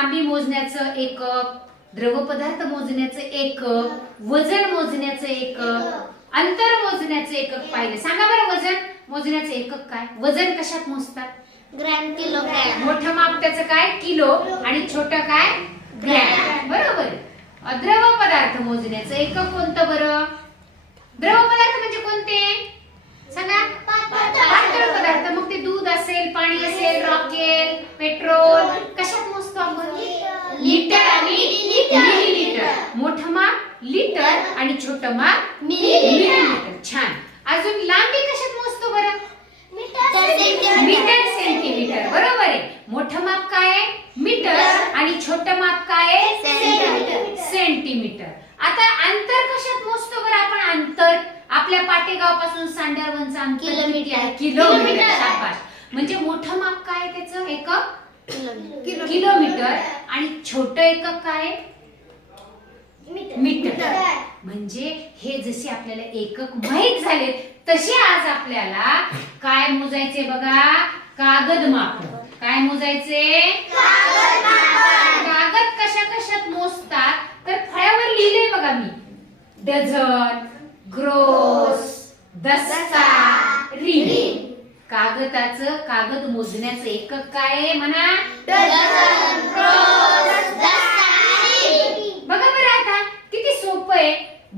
लांबी मोजण्याचं एकक, द्रव पदार्थ मोजण्याचं एकक, वजन मोजण्याचं एकक, अंतर मोजण्याचं एकक पाहिलं. सांगा बरं वजन मोजण्याचं एकक काय? वजन कशात मोजतात? Gram, kilogram. मोठं माप त्याचं काय? किलो आणि छोटं काय? ग्रॅम. बरोबर. द्रव पदार्थ मोजण्याचं एकक कोणतं बरं? द्रव पदार्थ म्हणजे कोणते? सांगा. पातळ पदार्थ. मग ते दूध असेल, पाणी असेल, रॉकेल, पेट्रोल, कशात मोजतो आपण? लिटर आणि मिलीलीटर. मोठं माप लिटर आणि छोटं माप मिलीलीटर. छान. अजून लांबी कशात मोजतो बरं? Metre, centimetre. बरोबर आहे. मोठं माप काय आहे? मीटर आणि छोटं माप काय आहे? सेंटीमीटर. आता अंतर कशात मोजतो बरं आपण? अंतर आपल्या पाटेगाव पासून सांडरवनचं अंतर किलोमीटर. किलोमीटर. शाबास. म्हणजे मोठं माप काय आहे त्याचं? एकक किलोमीटर आणि छोटं एकक काय आहे? मीटर. म्हणजे हे जसे आपल्याला एकक माहित झाले तसे आज आपल्याला काय मोजायचे बघा? कागद माप. काय मोजायचे? कागद कशा कशात मोजतात तर फळ्यावर लिहिले बघा मी. डझन, ग्रोस, दस्ता, रिंग. कागदाचं कागद मोजण्याचं एकक काय आहे म्हणा? डझन, ग्रोस, दस्ता, रिंग. बघा बरं आता किती सोपं आहे.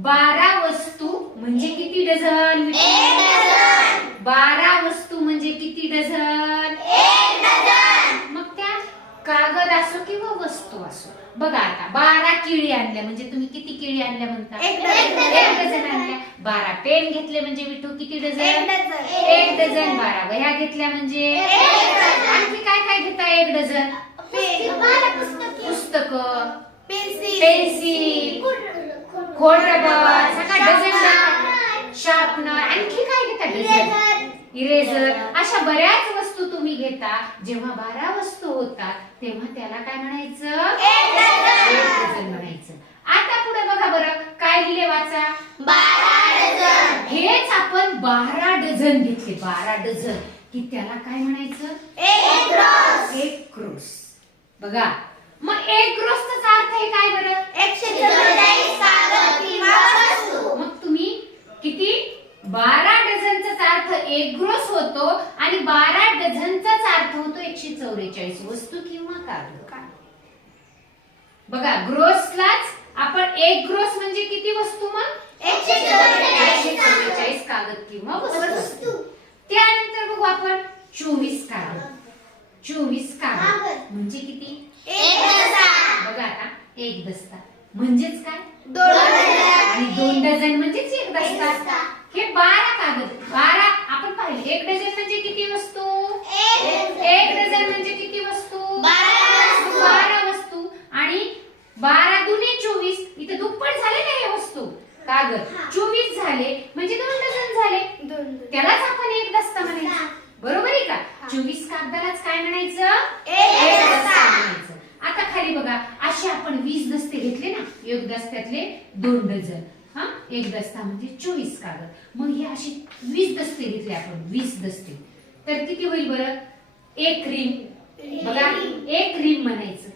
12 वस्तू म्हणजे किती डझन? 1 डझन. 12 वस्तू म्हणजे किती डझन? 1 डझन. मग त्या कागद असो किंवा वस्तू असो. बघा आता 12 केळी आणल्या म्हणजे तुम्ही किती केळी आणल्या म्हणता? 1 डझन. 1 डझन आणल्या. 12 पेन घेतले म्हणजे विठू किती डझन? 1 डझन. 1 डझन. 12 वह्या घेतल्या म्हणजे 1 डझन. आणखी काय काय घेता? 1 डझन. पुस्तकं, पेन्सिल, खोडरबर, सगळा डझन. शार्पनर. आणखी काय घेता? डझन. इरेझर. अशा बऱ्याच वस्तू तुम्ही घेता. जेव्हा 12 वस्तू होतात तेव्हा त्याला काय म्हणायचं? 1 डझन. 1 डझन म्हणायचं. आता पुढे बघा बरं काय लिहिले वाचा? 12 डझन. हेच आपण 12 डझन घेतले. 12 डझन की त्याला काय म्हणायचं? 1 ग्रोस. 1 ग्रोस. बघा मग 1 ग्रोसचा अर्थ आहे काय बरं? 144 कागद किंवा वस्तू. मग तुम्ही किती? 12 डझनचा अर्थ 1 ग्रोस होतो आणि 12 डझनचा अर्थ होतो 144 वस्तू किंवा कागद. बघा ग्रोसलाच आपण 1 ग्रोस म्हणजे किती वस्तू? मग 144 कागद किंवा वस्तू. त्यानंतर बघू आपण 24 कागद. 24 कागद म्हणजे किती? 1 डझन. बघा आता 1 दस्ता म्हणजेच काय? 2 डझन. आणि 2 डझन म्हणजेच 1 एक दस्ता. दस्ता. हे 12 कागद. 12 आपण पाहिले. 1 डझन म्हणजे किती वस्तू? 1 डझन म्हणजे किती वस्तू? 12 वस्तू. आणि 12 दुने 24. इथे दुप्पट झाले ना हे वस्तू कागद. 24 झाले म्हणजे 2 डझन झाले. त्यालाच आपण 1 दस्ता म्हणायचं. बरोबर आहे का? 24 कागदालाच काय म्हणायचं? 1 दस्ता. म्हणायचं. आता खाली बघा असे आपण 20 दस्ते घेतले ना. 1 दस्त्यातले 2 डझन. हा 1 दस्ता म्हणजे 24 कागद. मग हे असे 20 दस्ते घेतले आपण. 20 दस्ते तर किती होईल बरं? 1 रिम. बघा 1 रिम म्हणायचं.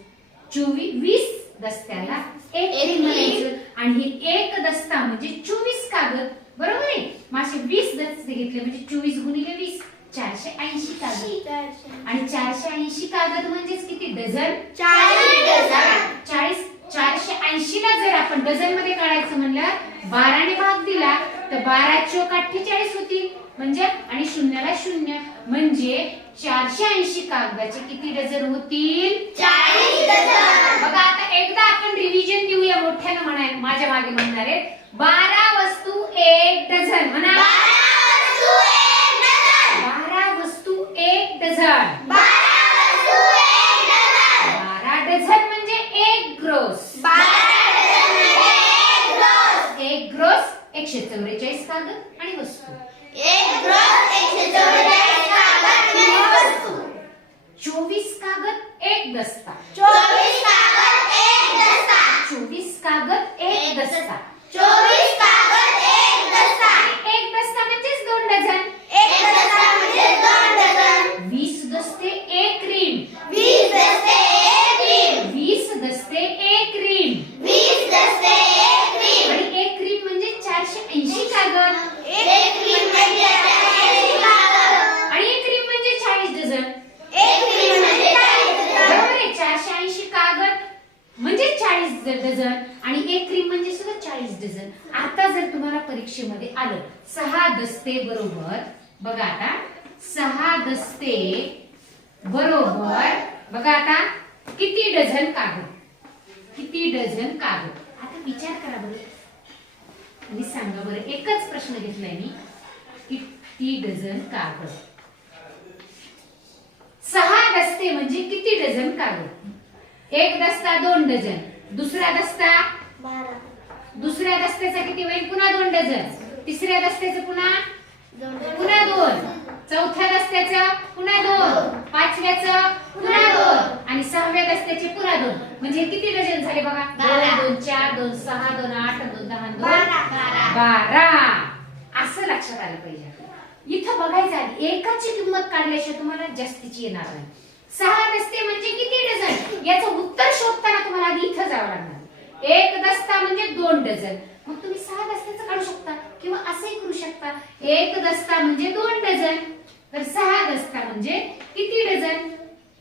20 दस्त्याला 1 रिम म्हणायचं. आणि हे 1 दस्ता म्हणजे 24 कागद. बरोबर आहे? मग असे 20 दस्ते घेतले म्हणजे 24 गुणिले 20 480 कागद. आणि 480 कागद म्हणजेच किती डझन? 40 डझन. 480 ला जर आपण डझन मध्ये काढायचं म्हणलं 12 ने भाग दिला तर 12 चोक 48 होतील. म्हणजे आणि शून्याला 0 म्हणजे 480 कागदाचे किती डझन होतील? 40 डझन. बघा आता एकदा आपण रिव्हिजन देऊया. मोठ्यानं म्हणाय माझ्या मागे म्हणणार आहे 12 वस्तू 1 डझन. म्हणा 12 वस्तू 1 डझन. 12 डझन म्हणजे 1 ग्रोस. 1 ग्रोस 144 कागद आणि वस्तू. 24 कागद 1 दस्ता. 24 कागद 1 दस्ता. 24 कागद 1 दस्ता. 24 कागद 1 दस्ता. 1 दस्ता म्हणजेच 2 डझन. 1 दस्ता म्हणजे 2 डझन. 20 दस्ते 1 रिम. 20 दस्ते 1 रिम. डझन आणि एक क्रीम म्हणजे सुद्धा 40 डझन. आता जर तुम्हाला परीक्षेमध्ये आलं 6 दस्ते बरोबर, बघा आता 6 दस्ते बरोबर, बघा आता किती डझन कागद, किती डझन कागद. आता विचार करा बरं आणि सांगा बरं, एकच प्रश्न घेतलाय मी, किती डझन कागद. 6 दस्ते म्हणजे किती डझन कागद. एक दस्ता 2 डझन, दुसरा दस्ता, दुसऱ्या दस्त्याचा किती होईल, पुन्हा 2 डझन, तिसऱ्या दस्त्याचं पुन्हा 2, चौथ्या दस्त्याचं पुन्हा 2, पाचव्याचं पुन्हा 2 आणि 6व्या दस्त्याचे पुन्हा 2. म्हणजे किती डझन झाले बघा, 2 2 4 2 6 2 8 2 10 2 12. असं लक्षात आलं पाहिजे. इथं बघायचं आहे, एकाची किंमत काढल्याशिवाय तुम्हाला जास्तीची येणार नाही. 6 दस्ते म्हणजे किती डझन, याचं उत्तर शोधताना तुम्हाला आधी इथं जावं लागणार. एक दस्ता म्हणजे 2 डझन, मग तुम्ही 6 दस्त्याचं काढू शकता किंवा असंही करू शकता. एक दस्ता म्हणजे 2 डझन, तर 6 दस्ता म्हणजे किती डझन,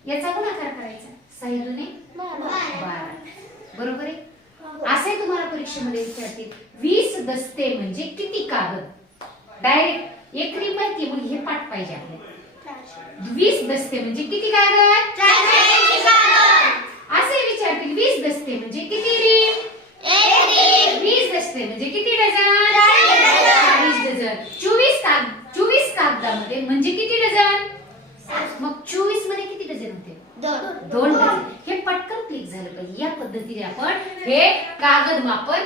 याचा गुणाकार करायचा. 6 दुने 12, बरोबर आहे. असे तुम्हाला परीक्षेमध्ये विचारतील 20 दस्ते म्हणजे किती कागद. डायरेक्ट एक क्रीम माहिती, मग हे पाठ पाहिजे आपल्याला. 20 दस्ते म्हणजे किती कागद, असे विचारतील. 20 दस्ते म्हणजे किती क्रीम, 20 दस्ते म्हणजे किती डझन, 40 डझन. 24 कागदामध्ये म्हणजे किती डझन, मग 24 मध्ये किती डझन होते, 2 डझन. हे पटकन क्लिक झालं पाहिजे. या पद्धतीने आपण हे कागद मापन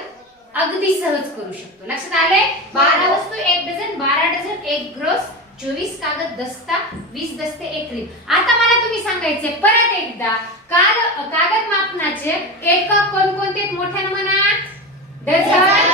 अगदी सहज करू शकतो. लक्षात आले. 12 वस्तू 1 डझन, 12 डझन 1 ग्रोस, 24 कागद दस्ता, 20 दस्ते 1 क्रीम. आता मला तुम्ही सांगायचे परत एकदा, कागद मापनाचे एकक कोणकोणते, मोठ्यानं म्हणा, डझन,